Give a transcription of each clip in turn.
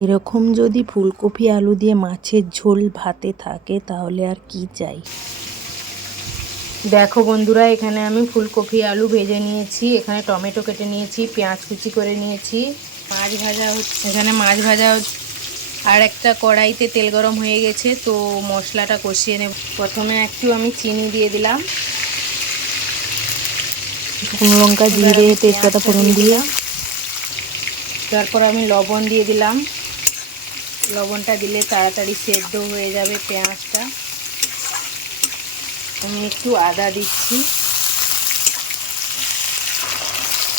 এরকম যদি ফুলকপি আলু দিয়ে মাছের ঝোল ভাতে থাকে তাহলে আর কি চাই। দেখো বন্ধুরা, এখানে আমি ফুলকপি আলু ভেজে নিয়েছি, এখানে টমেটো কেটে নিয়েছি, পেঁয়াজ কুচি করে নিয়েছি, মাছ ভাজা হচ্ছে, এখানে মাছ ভাজা হচ্ছে। আর একটা কড়াইতে তেল গরম হয়ে গেছে, তো মশলাটা কষিয়ে নেব। প্রথমে একটু আমি চিনি দিয়ে দিলাম, শুকনো লঙ্কা, জিরে, তেজপাতা ফোড়ন দিয়ে, তারপর আমি লবণ দিয়ে দিলাম। লবণটা দিলে তাড়াতাড়ি সেদ্ধ হয়ে যাবে পেঁয়াজটা। আমি একটু আদা দিচ্ছি,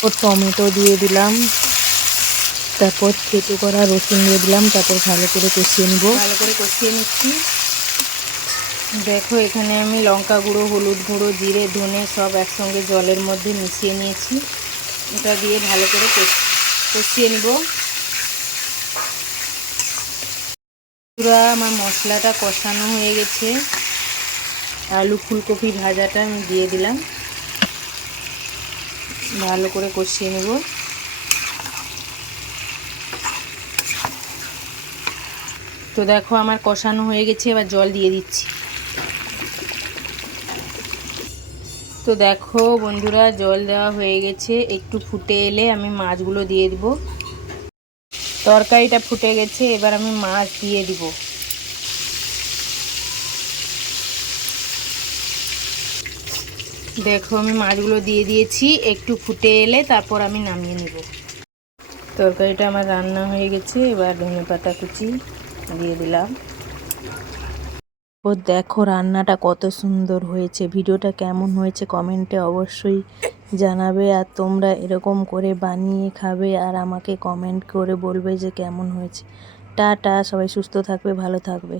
ও টমেটো দিয়ে দিলাম, তারপর থেতো করা রসুন দিয়ে দিলাম, তারপর ভালো করে কষিয়ে নিব। ভালো করে কষিয়ে নিচ্ছি। দেখো এখানে আমি লঙ্কা গুঁড়ো, হলুদ গুঁড়ো, জিরে, ধনে সব একসঙ্গে জলের মধ্যে মিশিয়ে নিয়েছি। এটা দিয়ে ভালো করে কষিয়ে নিব। পুরো আমার মশলাটা কষানো হয়ে গেছে। আলু ফুলকপি ভাজাটা আমি দিয়ে দিলাম, ভালো করে কষিয়ে নেব। তো দেখো আমার কষানো হয়ে গেছে, এবার জল দিয়ে দিচ্ছি। তো দেখো বন্ধুরা, জল দেওয়া হয়ে গেছে। একটু ফুটে এলে আমি মাছগুলো দিয়ে দিব। তরকারিটা ফুটে গেছে, এবার আমি মাছ দিয়ে দিব। দেখো আমি মাছগুলো দিয়ে দিয়েছি, একটু ফুটে এলে তারপর আমি নামিয়ে নেব। তরকারিটা আমার রান্না হয়ে গেছে, এবার ধনেপাতা কুচি দিয়ে দিলাম। ও দেখো রান্নাটা কত সুন্দর হয়েছে। ভিডিওটা কেমন হয়েছে কমেন্টে অবশ্যই জানাবে, আর তোমরা এরকম করে বানিয়ে খাবে আর আমাকে কমেন্ট করে বলবে যে কেমন হয়েছে। টাটা, সবাই সুস্থ থাকবে, ভালো থাকবে।